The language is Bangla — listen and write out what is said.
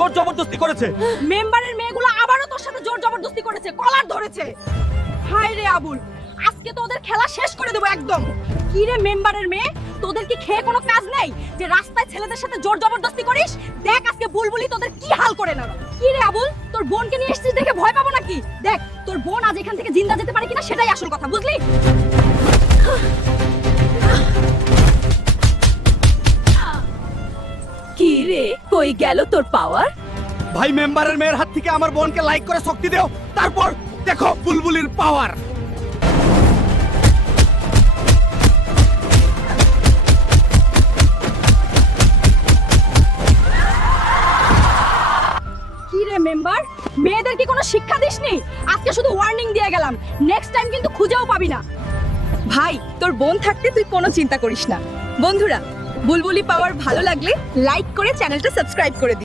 জোর জবরদস্তি করেছে। মেম্বারের মেয়েগুলো আবারও তোর সাথে জোর জবরদস্তি করেছে, কলার ধরেছে। হায় রে আবুল, আজকে তো ওদের খেলা শেষ করে দেবো একদম। কি রে মেম্বারের মেয়ে, তোদের কি খেয়ে কোনো কাজ নেই যে রাস্তায় ছেলেদের সাথে জোর জবরদস্তি করিস? দেখ আজকে বুলবুলি তোদের কি হাল করে না। কি রে আবুল, তোর বোনকে নিয়ে এসেছিস দেখে ভয় পাবো নাকি? দেখ তোর বোন আজ এখান থেকে জিন্দা যেতে পারে কিনা সেটাই আসল কথা, বুঝলি? কি রে, কই গেল তোর পাওয়ার? ভাই মেম্বারের মেয়ের হাত থেকে আমার বোনকে লাইক করে শক্তি দাও, তারপর দেখো বুলবুলির পাওয়ার। কি রে মেম্বার, মেয়েদের কি কোনো শিক্ষা দিসনি? আজকে শুধু ওয়ার্নিং দিয়ে গেলাম, নেক্সট টাইম কিন্তু খুঁজেও পাবি না। ভাই তোর বোন থাকতে তুই কোনো চিন্তা করিস না। বন্ধুরা, বুলবুলি পাওয়ার ভালো লাগলে লাইক করে চ্যানেলটা সাবস্ক্রাইব করে দিন।